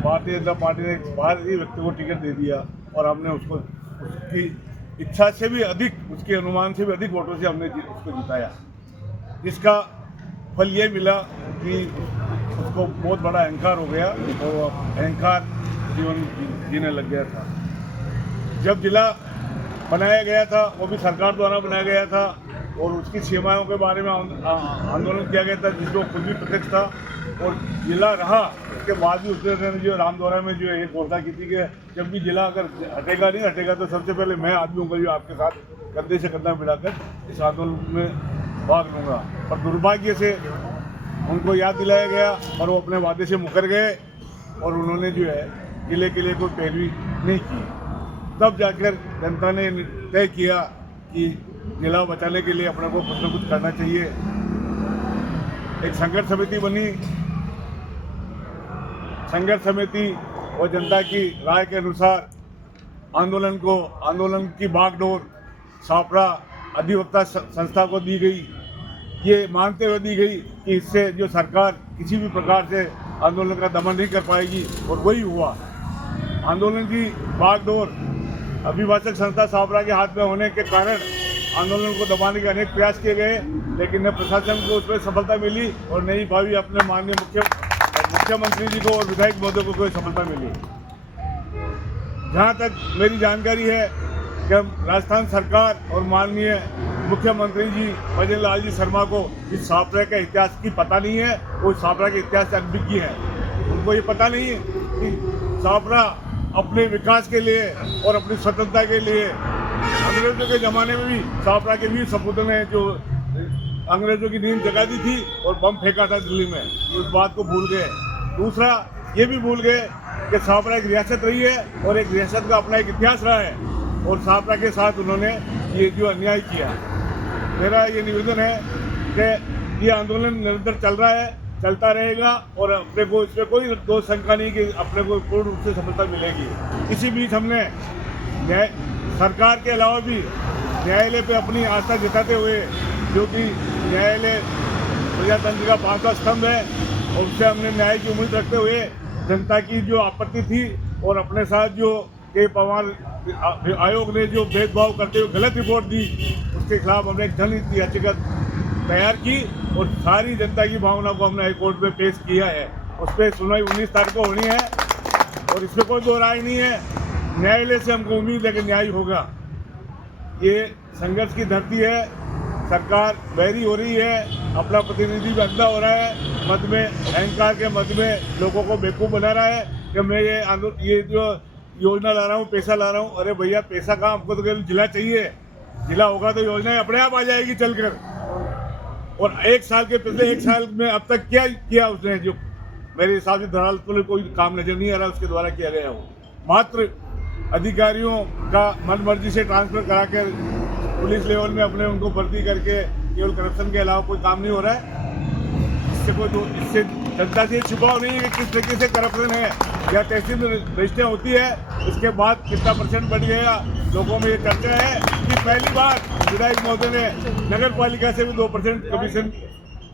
Bharatiya Janata party ने बाहरी व्यक्ति को टिकट दे दिया और हमने उसको उसकी इच्छा से भी अधिक, उसके अनुमान से भी अधिक वोटों से हमने उसको जिताया, जिसका फल ये मिला कि उसको बहुत बड़ा अहंकार हो गया और वो अहंकार जीवन जीने लग गया था। जब जिला बनाया गया था वो भी सरकार द्वारा बनाया गया था और उसकी सीमाओं के बारे में आंदोलन किया गया था, जिसको खुद भी प्रत्यक्ष था। और जिला रहा उसके बाद भी उसने जो रामद्वारा में जो एक घोषणा की थी कि जब भी जिला अगर हटेगा नहीं हटेगा तो सबसे पहले मैं आदमी हूँ जो आपके साथ कंधे से कंधा मिलाकर इस आंदोलन में भाग लूँगा। पर दुर्भाग्य से उनको याद दिलाया गया और वो अपने वादे से मुकर गए और उन्होंने जो है जिले के लिए कोई पैरवी नहीं की। तब जाकर जनता ने तय किया कि जिला बचाने के लिए अपने को कुछ न कुछ करना चाहिए। एक संघर्ष समिति बनी। संघर्ष समिति और जनता की राय के अनुसार आंदोलन की बागडोर छापरा अधिवक्ता संस्था को दी गई, ये मानते हुए दी गई कि इससे जो सरकार किसी भी प्रकार से आंदोलन का दमन नहीं कर पाएगी, और वही हुआ। आंदोलन की बागडोर अभिभाषक संस्था छापरा के हाथ में होने के कारण आंदोलन को दबाने के अनेक प्रयास किए गए, लेकिन न प्रशासन को उसमें सफलता मिली और न ही भावी अपने माननीय मुख्यमंत्री जी को और विधायक महोदय को कोई सफलता मिली। जहाँ तक मेरी जानकारी है कि राजस्थान सरकार और माननीय मुख्यमंत्री जी भजन लाल जी शर्मा को इस छापरा के इतिहास की पता नहीं है। वो छापरा के इतिहास से अनभिज्ञ है। उनको ये पता नहीं है कि छापरा अपने विकास के लिए और अपनी स्वतंत्रता के लिए अंग्रेजों के ज़माने में भी छापरा के वीर सपूतों ने जो अंग्रेजों की नींद जगा दी थी और बम फेंका था दिल्ली में, उस बात को भूल गए। दूसरा ये भी भूल गए कि छापरा एक रियासत रही है और एक रियासत का अपना एक इतिहास रहा है, और छापरा के साथ उन्होंने ये जो अन्याय किया। मेरा ये निवेदन है कि ये आंदोलन निरंतर चल रहा है, चलता रहेगा और अपने को इसमें कोई दो शंका नहीं कि अपने को पूर्ण रूप से सफलता मिलेगी। इसी बीच हमने सरकार के अलावा भी न्यायालय पे अपनी आस्था जताते हुए, जो कि न्यायालय प्रजातंत्र का पांचवा स्तंभ है, और उससे हमने न्याय की उम्मीद रखते हुए जनता की जो आपत्ति थी और अपने साथ जो के पवार आयोग ने जो भेदभाव करते हुए गलत रिपोर्ट दी, उसके खिलाफ हमने एक जनहित याचिका तैयार की और सारी जनता की भावना को हमने हाईकोर्ट में पेश किया है। उस पर सुनवाई 19 तारीख को होनी है और इसमें कोई दो राय नहीं है। न्यायालय से हमको उम्मीद है कि न्याय होगा। ये संघर्ष की धरती है। सरकार बहरी हो रही है, अपना प्रतिनिधि भी अंधा हो रहा है, मत में अहंकार के मत में लोगों को बेवकूफ़ बना रहा है कि मैं ये जो योजना ला रहा हूँ, पैसा ला रहा हूँ। अरे भैया, पैसा कहाँ, हमको तो केवल जिला चाहिए। जिला होगा तो योजनाएं अपने आप आ जाएगी चलकर। और एक साल के पिछले एक साल में अब तक क्या किया उसने, जो मेरे हिसाब से धरालपुर में कोई काम नजर नहीं आ रहा उसके द्वारा किया गया हो। मात्र अधिकारियों का मन मर्जी से ट्रांसफर करा कर पुलिस लेवल में अपने उनको भर्ती करके केवल करप्शन के अलावा कोई काम नहीं हो रहा है। इससे जनता से छुपाव नहीं है कि किस तरीके से करप्शन है या तहसील रजिस्ट्रियाँ होती है, उसके बाद कितना % बढ़ गया। लोगों में ये चर्चा है कि पहली बार विधायक महोदय ने नगर पालिका से भी 2% कमीशन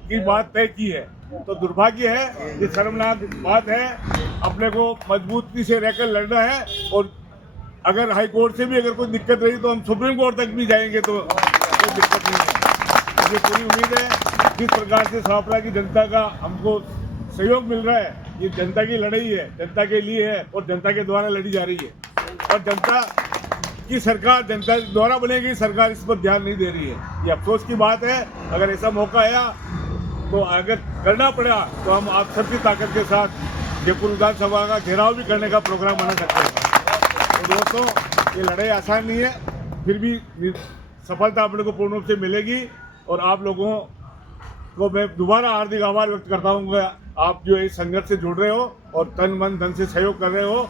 की बात तय की है। तो दुर्भाग्य है, ये शर्मनाक बात है। अपने को मजबूती से रहकर लड़ना है, और अगर हाई कोर्ट से भी अगर कोई दिक्कत रही तो हम सुप्रीम कोर्ट तक भी जाएंगे, तो कोई दिक्कत नहीं है। मुझे पूरी उम्मीद है जिस प्रकार से छापरा की जनता का हमको सहयोग मिल रहा है, ये जनता की लड़ाई है, जनता के लिए है और जनता के द्वारा लड़ी जा रही है। और जनता की सरकार जनता द्वारा बनेगी, सरकार इस पर ध्यान नहीं दे रही है। ये अफसोस की बात है। अगर ऐसा मौका आया तो अगर करना पड़ा तो हम आप सबकी ताकत के साथ जयपुर विधानसभा का घेराव भी करने का प्रोग्राम बना सकते हैं। तो दोस्तों, ये लड़ाई आसान नहीं है, फिर भी सफलता अपने को पूर्ण रूप से मिलेगी। और आप लोगों को मैं दोबारा हार्दिक आभार व्यक्त करता हूँ कि आप जो इस संघर्ष से जुड़ रहे हो और तन मन धन से सहयोग कर रहे हो,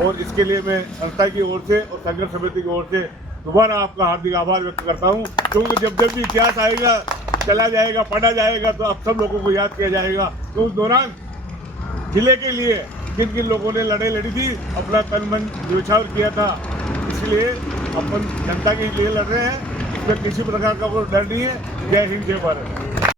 और इसके लिए मैं संस्था की ओर से और संघर्ष समिति की ओर से दोबारा आपका हार्दिक आभार व्यक्त करता हूँ। क्योंकि जब भी इतिहास आएगा, चला जाएगा, पढ़ा जाएगा, तो अब सब लोगों को याद किया जाएगा तो उस दौरान जिले के लिए किन किन लोगों ने लड़ाई लड़ी थी, अपना तन मन न्यौछावर किया था। इसलिए अपन जनता के लिए लड़ रहे हैं, इसमें किसी प्रकार का कोई डर नहीं है। जय हिंद, जय भारत।